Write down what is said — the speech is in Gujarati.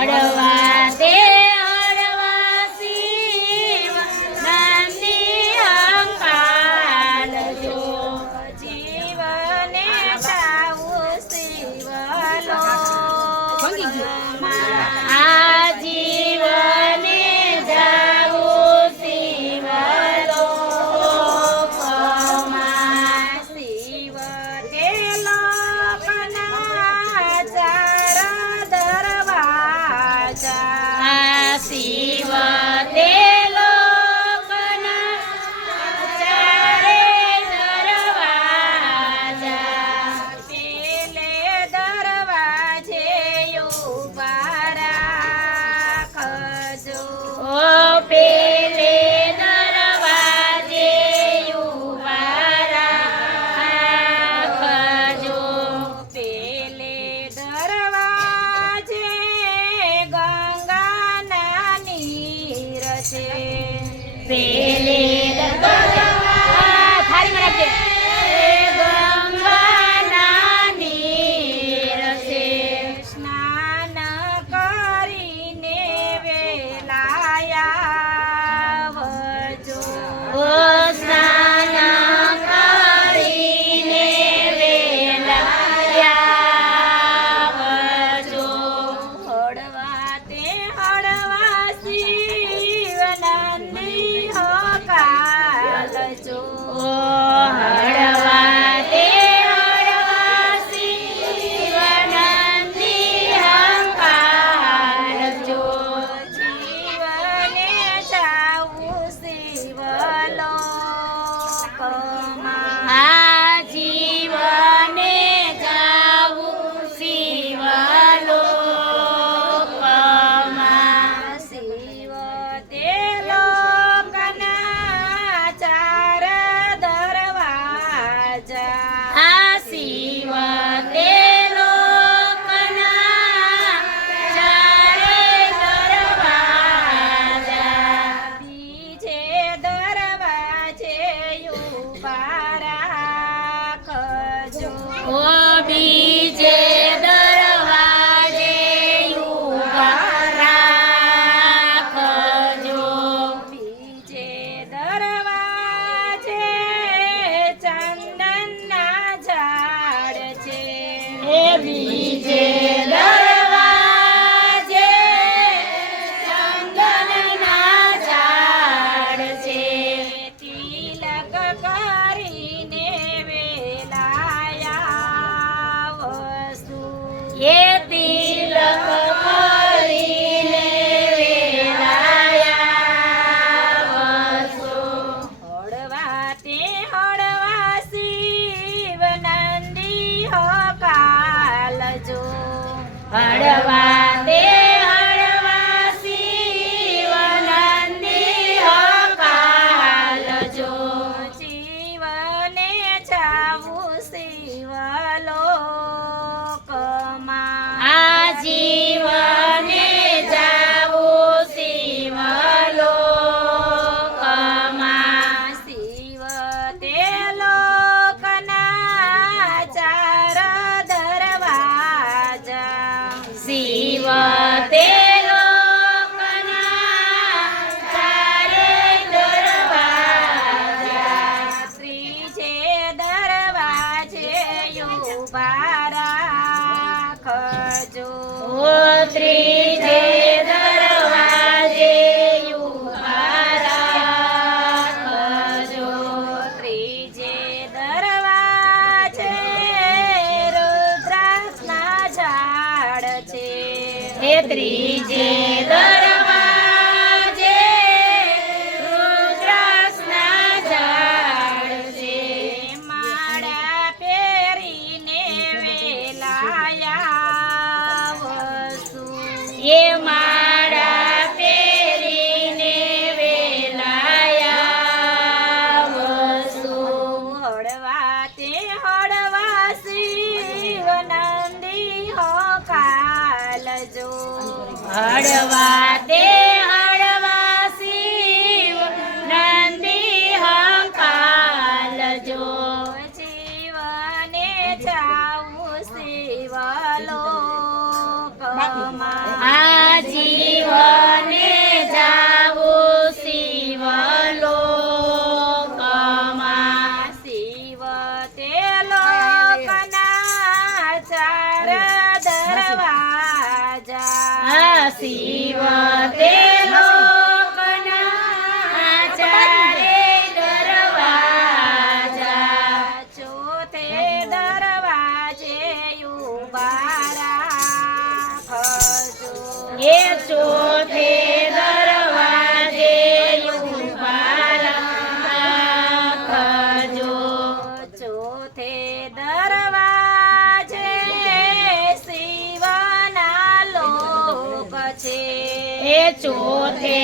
હળવા તે હળવા શિવ નંદી અંકાલ જો જીવને જાવું શિવલો આ જીવને જાવું શિવલો શિવ તે લોકના ચાર દરવાજા શિવ તે લોકના ચારે દરવાજા પેલે દરવાજે ઉભા રાખજો પેલે દરવાજે ઉભા રાખજો પેલે દરવાજે ગંગાના નીર છે પેલે થાળી રાખજે ગંગાના નીર છે સ્નાન કરીને વેલાયાવજો સ્નાન કરીને વેલાયાવજો હળવા તે હળવા શિવ નંદી હકાલજો હળવા તે હળવા શિવ નંદી હકાલજો જીવને જાવું શિવલોકમાં આ જીવને જાવું શિવલોકમાં શિવ તે લોકના ચાર દરવાજા આ શિવ તે લોકના ચારે દરવાજા બીજે દરવાજે ઉભા રાખજો બીજે દરવાજે ઉભા રાખજો બીજે દરવાજે ચંદનના ઝાડ છે બીજે દરવાજે ચંદનના ઝાડ છે તિલક કરીને વેલાયાવશું એ તિલક કરીને વેલાયાવશું હળવા તે હળવા શિવ નંદી હકાલજો હળવા તે હળવા શિવ નંદી હકાલજો જીવને જાવું શિવલોકમાં આ જીવને જાવું શિવલોકમાં શિવ તે લોકના ચાર દરવાજા શિવ તે લોકના ચારે દરવાજા ત્રીજે દરવાજે ઉભા રાખજો ત્રીજે દરવાજે ઉભા રાખજો ત્રીજે દરવાજે રુદ્રાક્ષના ઝાડ છે ત્રીજે દરવાજે રુદ્રાક્ષના ઝાડ છે માળા પહેરીને વેલાયાવશું એ માળા પહેરીને વેલાયાવશું હળવા તે હળવા શિવ નંદી હકાલજો હળવા તે હળવા શિવ નંદી હકાલજો જીવને જાવું શિવલોકમાં આ શિવ તે લોકના ચારે દરવાજા ચોથે દરવાજે ઊભા રાખજો એ ચોથે દરવાજે ઊભા રાખજો ચોથે દરવાજે શિવના લોક છે એ ચોથે